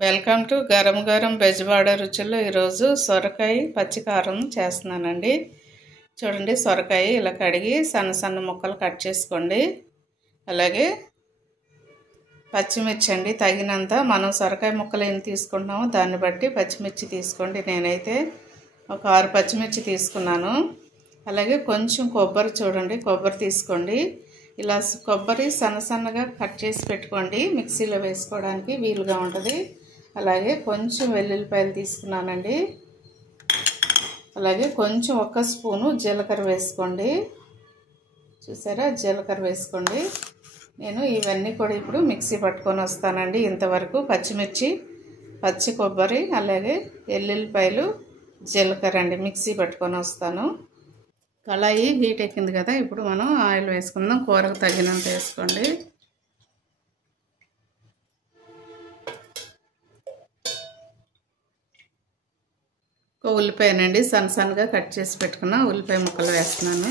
Welcome to garam garam Bezawada రుచుల్లో ఈరోజు సొరకాయ పచ్చికారం చేస్తున్నానండి. చూడండి, సొరకాయ ఇలా కడిగి సన్న సన్న ముక్కలు కట్ చేసుకోండి. అలాగే పచ్చిమిర్చి అండి, తగినంత మనం సొరకాయ ముక్కలు ఎన్ని తీసుకుంటున్నామో దాన్ని బట్టి పచ్చిమిర్చి తీసుకోండి. నేనైతే ఒక 6 పచ్చిమిర్చి తీసుకున్నాను. అలాగే కొంచెం కొబ్బరి, చూడండి కొబ్బరి తీసుకోండి. ఇలా కొబ్బరి సన్న సన్నగా కట్ చేసి పెట్టుకోండి, మిక్సీలో వేసుకోవడానికి వీలుగా ఉంటుంది. అలాగే కొంచెం వెల్లుల్లిపాయలు తీసుకున్నానండి. అలాగే కొంచెం 1 స్పూను జీలకర్ర వేసుకోండి. చూసారా, జీలకర్ర వేసుకోండి. నేను ఇవన్నీ కూడా ఇప్పుడు మిక్సీ పట్టుకొని వస్తానండి. ఇంతవరకు పచ్చిమిర్చి, పచ్చి కొబ్బరి, అలాగే వెల్లుల్లిపాయలు, జీలకర్ర అండి మిక్సీ పట్టుకొని వస్తాను. కళాయి హీట్ ఎక్కింది కదా, ఇప్పుడు మనం ఆయిల్ వేసుకుందాం. కూరకు తగినంత వేసుకోండి. ఒక ఉల్లిపాయనండి సన్న సన్నగా కట్ చేసి పెట్టుకున్న ఉల్లిపాయ ముక్కలు వేస్తున్నాను.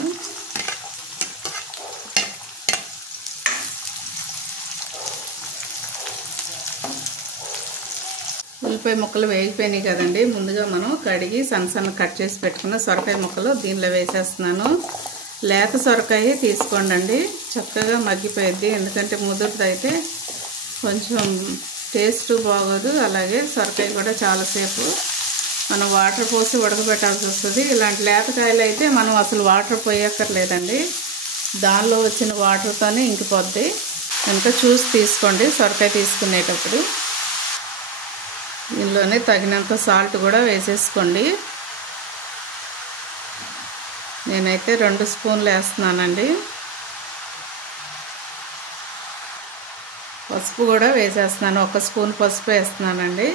ఉల్లిపాయ ముక్కలు వేగిపోయినాయి కదండి. ముందుగా మనం కడిగి సన్న సన్న కట్ చేసి పెట్టుకున్న సొరకాయ ముక్కలు దీనిలో వేసేస్తున్నాను. లేత సొరకాయ తీసుకోండి, చక్కగా మగ్గిపోయిద్ది. ఎందుకంటే ముదురుది అయితే కొంచెం టేస్ట్ బాగోదు. అలాగే సొరకాయ కూడా చాలాసేపు మనం వాటర్ పోసి ఉడకబెట్టాల్సి వస్తుంది. ఇలాంటి లేతకాయలు అయితే మనం అసలు వాటర్ పోయక్కర్లేదండి, దానిలో వచ్చిన వాటర్తోనే ఇంకిపోద్ది. ఇంకా చూసి తీసుకోండి సొరకాయ తీసుకునేటప్పుడు. దీనిలోనే తగినంత సాల్ట్ కూడా వేసేసుకోండి. నేనైతే 2 స్పూన్లు వేస్తున్నానండి. పసుపు కూడా వేసేస్తున్నాను, 1 స్పూన్ పసుపు వేస్తున్నానండి.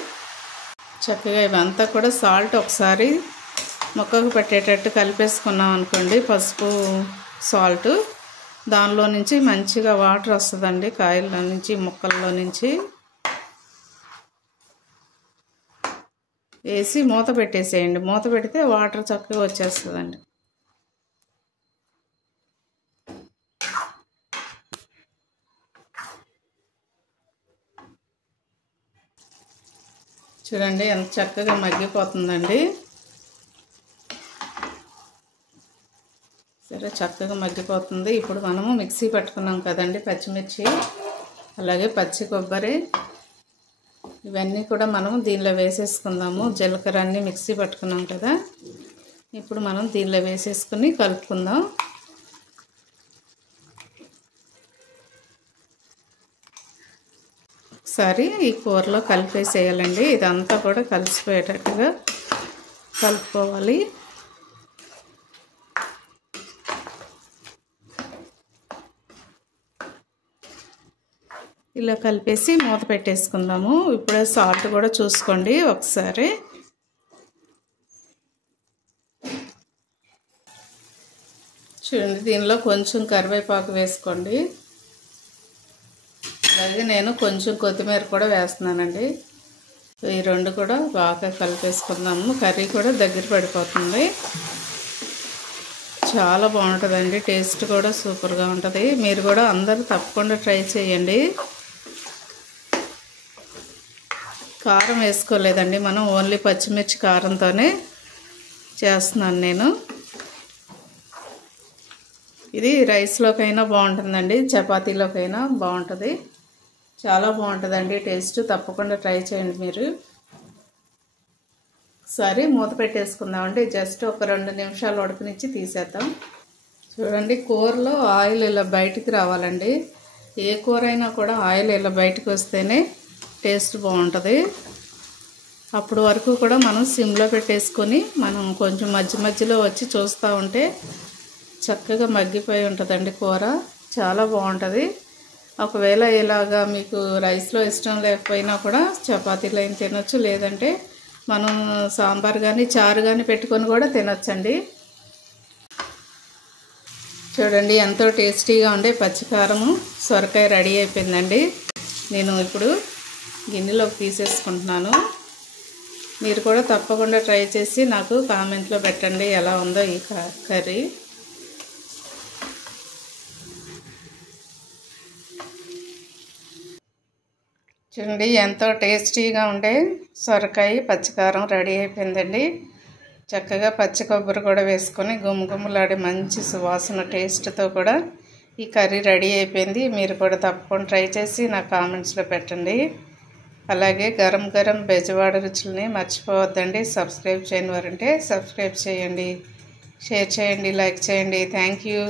చక్కగా ఇవంతా కూడా సాల్ట్ ఒకసారి ముక్కకు పెట్టేటట్టు కలిపేసుకున్నాం అనుకోండి. పసుపు సాల్ట్ దానిలో నుంచి మంచిగా వాటర్ వస్తుందండి, కాయల్లో నుంచి ముక్కల్లో నుంచి. వేసి మూత పెట్టేసేయండి. మూత పెడితే వాటర్ చక్కగా వచ్చేస్తుందండి. చూడండి ఎంత చక్కగా మగ్గిపోతుందండి. సరే, చక్కగా మగ్గిపోతుంది. ఇప్పుడు మనము మిక్సీ పట్టుకున్నాం కదండి, పచ్చిమిర్చి అలాగే పచ్చి కొబ్బరి, ఇవన్నీ కూడా మనం దీనిలో వేసేసుకుందాము. జీలకర్ర అన్నీ మిక్సీ పట్టుకున్నాం కదా, ఇప్పుడు మనం దీనిలో వేసేసుకుని కలుపుకుందాం. ఒకసారి ఈ కూరలో కలిపేసేయాలండి. ఇదంతా కూడా కలిసిపోయేటట్టుగా కలుపుకోవాలి. ఇలా కలిపేసి మూత పెట్టేసుకుందాము. ఇప్పుడే సాల్ట్ కూడా చూసుకోండి ఒకసారి. చూడండి, దీనిలో కొంచెం కరివేపాకు వేసుకోండి. అలాగే నేను కొంచెం కొత్తిమీర కూడా వేస్తున్నానండి. ఈ 2 కూడా బాగా కలిపేసుకుందాము. కర్రీ కూడా దగ్గర పడిపోతుంది. చాలా బాగుంటుందండి, టేస్ట్ కూడా సూపర్గా ఉంటుంది. మీరు కూడా అందరూ తప్పకుండా ట్రై చేయండి. కారం వేసుకోలేదండి, మనం ఓన్లీ పచ్చిమిర్చి కారంతోనే చేస్తున్నాను నేను. ఇది రైస్లోకైనా బాగుంటుందండి, చపాతీలోకైనా బాగుంటుంది. చాలా బాగుంటుందండి టేస్ట్. తప్పకుండా ట్రై చేయండి మీరు. ఒకసారి మూత పెట్టేసుకుందామండి. జస్ట్ ఒక 2 నిమిషాలు ఉడకనిచ్చి తీసేద్దాం. చూడండి, కూరలో ఆయిల్ ఇలా బయటికి రావాలండి. ఏ కూర అయినా కూడా ఆయిల్ ఇలా బయటకు వస్తేనే టేస్ట్ బాగుంటుంది. అప్పుడు వరకు కూడా మనం సిమ్లో పెట్టేసుకొని మనం కొంచెం మధ్య మధ్యలో వచ్చి చూస్తూ ఉంటే చక్కగా మగ్గిపోయి ఉంటుందండి కూర. చాలా బాగుంటుంది. ఒకవేళ ఇలాగా మీకు రైస్లో ఇష్టం లేకపోయినా కూడా చపాతీలో అయినా తినొచ్చు, లేదంటే మనం సాంబార్ కానీ చారు కానీ పెట్టుకొని కూడా తినొచ్చండి. చూడండి, ఎంతో టేస్టీగా ఉండే పచ్చికారము సొరకాయ రెడీ అయిపోయిందండి. నేను ఇప్పుడు గిన్నెలోకి తీసేసుకుంటున్నాను. మీరు కూడా తప్పకుండా ట్రై చేసి నాకు కామెంట్లో పెట్టండి ఎలా ఉందో ఈ కర్రీ. చూడండి ఎంతో టేస్టీగా ఉండే సొరకాయ పచ్చికారం రెడీ అయిపోయిందండి. చక్కగా పచ్చి కొబ్బరి కూడా వేసుకొని గుమగుమలాడే మంచి సువాసన టేస్ట్తో కూడా ఈ కర్రీ రెడీ అయిపోయింది. మీరు కూడా తప్పకుండా ట్రై చేసి నా కామెంట్స్లో పెట్టండి. అలాగే గరం గరం బెజవాడ రుచులని మర్చిపోవద్దండి. సబ్స్క్రైబ్ చేయని వారంటే సబ్స్క్రైబ్ చేయండి, షేర్ చేయండి, లైక్ చేయండి. Thank you.